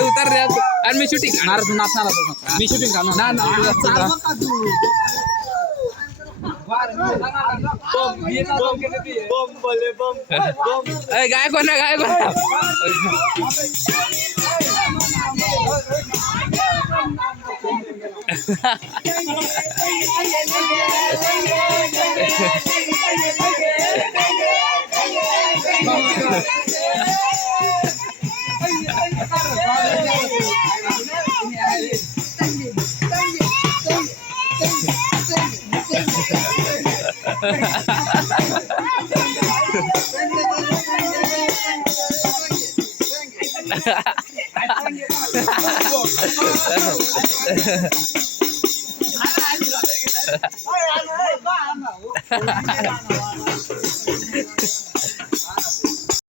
उतर रे आणि मी शूटिंग करणार तू नाचणार मी शूटिंग करणार गाय कोण गाय कोण